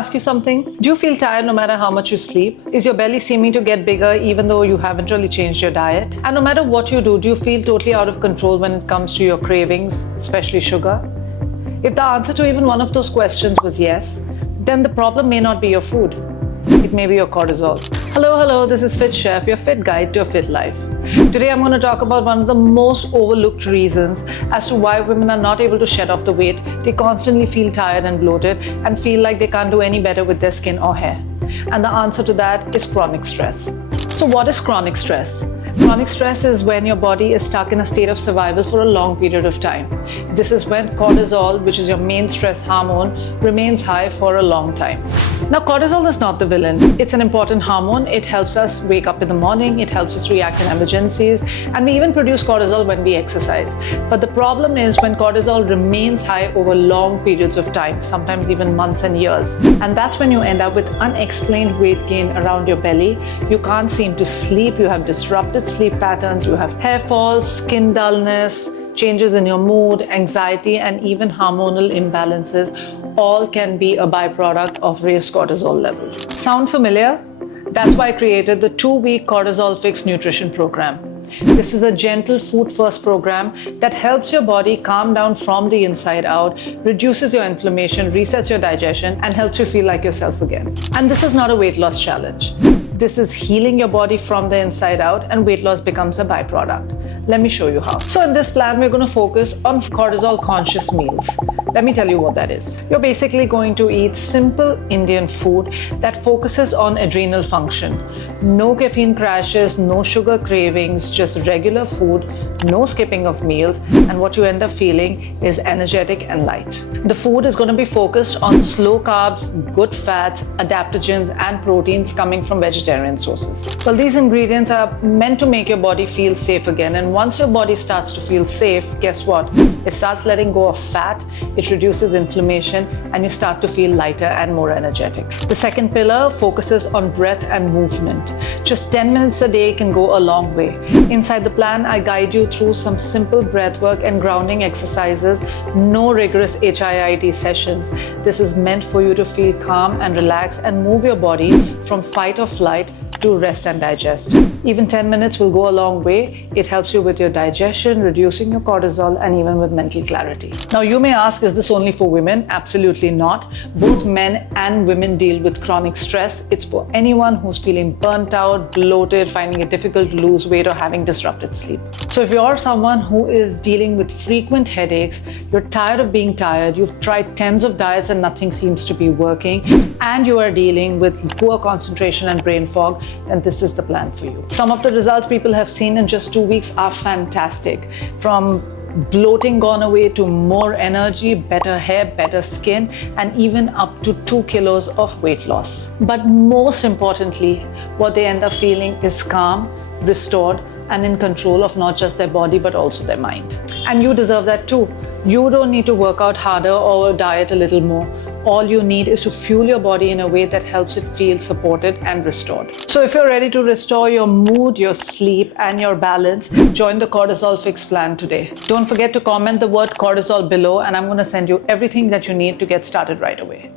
ask you something? Do you feel tired no matter how much you sleep? Is your belly seeming to get bigger even though you haven't really changed your diet? And no matter what you do you feel totally out of control when it comes to your cravings, especially sugar? If the answer to even one of those questions was yes, then the problem may not be your food. It may be your cortisol. Hello, this is Fit Chef, your fit guide to a fit life. Today I'm going to talk about one of the most overlooked reasons as to why women are not able to shed off the weight. They constantly feel tired and bloated and feel like they can't do any better with their skin or hair. And the answer to that is chronic stress. So what is chronic stress? Chronic stress is when your body is stuck in a state of survival for a long period of time. This is when cortisol, which is your main stress hormone, remains high for a long time. Now, cortisol is not the villain. It's an important hormone. It helps us wake up in the morning. It helps us react in emergencies. And we even produce cortisol when we exercise. But the problem is when cortisol remains high over long periods of time, sometimes even months and years. And that's when you end up with unexplained weight gain around your belly. You can't seem to sleep. You have disrupted sleep patterns. You have hair fall, skin dullness, changes in your mood, anxiety, and even hormonal imbalances. All can be a byproduct of raised cortisol levels. Sound familiar? That's why I created the 2-week Cortisol Fix Nutrition Program. This is a gentle food-first program that helps your body calm down from the inside out, reduces your inflammation, resets your digestion, and helps you feel like yourself again. And this is not a weight loss challenge. This is healing your body from the inside out, and weight loss becomes a byproduct. Let me show you how. So in this plan, we're going to focus on cortisol-conscious meals. Let me tell you what that is. You're basically going to eat simple Indian food that focuses on adrenal function. No caffeine crashes, no sugar cravings, just regular food, no skipping of meals, and what you end up feeling is energetic and light. The food is going to be focused on slow carbs, good fats, adaptogens, and proteins coming from vegetarian sources. Well, these ingredients are meant to make your body feel safe again, and once your body starts to feel safe, guess what? It starts letting go of fat, it reduces inflammation, and you start to feel lighter and more energetic. The second pillar focuses on breath and movement. Just 10 minutes a day can go a long way. Inside the plan, I guide you through some simple breathwork and grounding exercises, no rigorous HIIT sessions. This is meant for you to feel calm and relaxed and move your body from fight or flight to rest and digest. Even 10 minutes will go a long way. It helps you with your digestion, reducing your cortisol, and even with mental clarity. Now you may ask, is this only for women? Absolutely not. Both men and women deal with chronic stress. It's for anyone who's feeling burnt out, bloated, finding it difficult to lose weight, or having disrupted sleep. So if you're someone who is dealing with frequent headaches, you're tired of being tired, you've tried tens of diets and nothing seems to be working, and you are dealing with poor concentration and brain fog, then this is the plan for you. Some of the results people have seen in just 2 weeks are fantastic. From bloating gone away to more energy, better hair, better skin, and even up to 2 kilos of weight loss. But most importantly, what they end up feeling is calm, restored, and in control of not just their body but also their mind. And you deserve that too. You don't need to work out harder or diet a little more. All you need is to fuel your body in a way that helps it feel supported and restored. So if you're ready to restore your mood, your sleep, and your balance, join the Cortisol Fix plan today. Don't forget to comment the word cortisol below, and I'm going to send you everything that you need to get started right away.